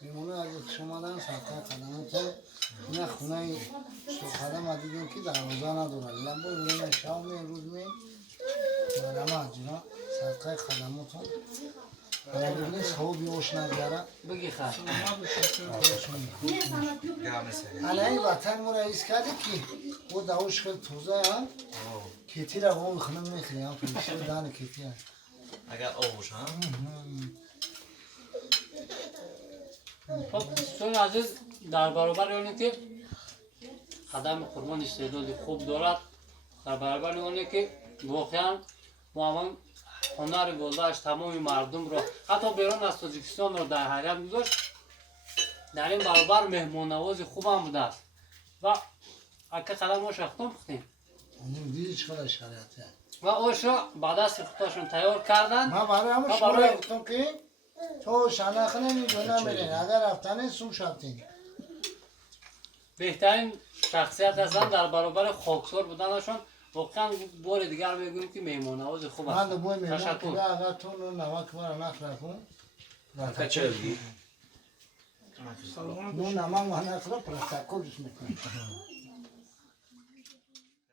میمونه از شمادن سرطه قدمتون اینا خونه قدم ها دیدیم که دروازه نداره لبا ببینه شام روز می قدم ها جنا سرطه قدمتون اگر ببینید خوابی اوش نگذاره بگی خواه علیه وطن مرا ایست کرده که او دوش خیلی توزه هم کتی را با اون خنم میخوری هم پلیشه دهن کتی هم اگر آبوش ها خب دوستان عزیز در برابر اونه که قدم قربان استعداد خوب دارد در برابر اونه که واقعا ما هنر گذاشت تمام مردم را حتی بیرون از تاجیکستان را در حیرت گذاشت در این برابر مهمان نواز خوب هم بوده است و اگه قدم آش اختم بختیم اونیم دیدی چقدر شریعته و آش را بعد از خودشون تیار کردن من برای همه شما را گفتم که تو شنخ نمیدونه برین اگر رفتنه سوم شبتین بهترین شخصیت هستن در برابر خاکسار بودنشون واقعا بار دیگر میگویم که مهمان نواز خوب من هستن دو میمون تشکر که اگر تو نمک مرا نخرکون کچه نو نمک مرا نخرک پرستکل جس میکنم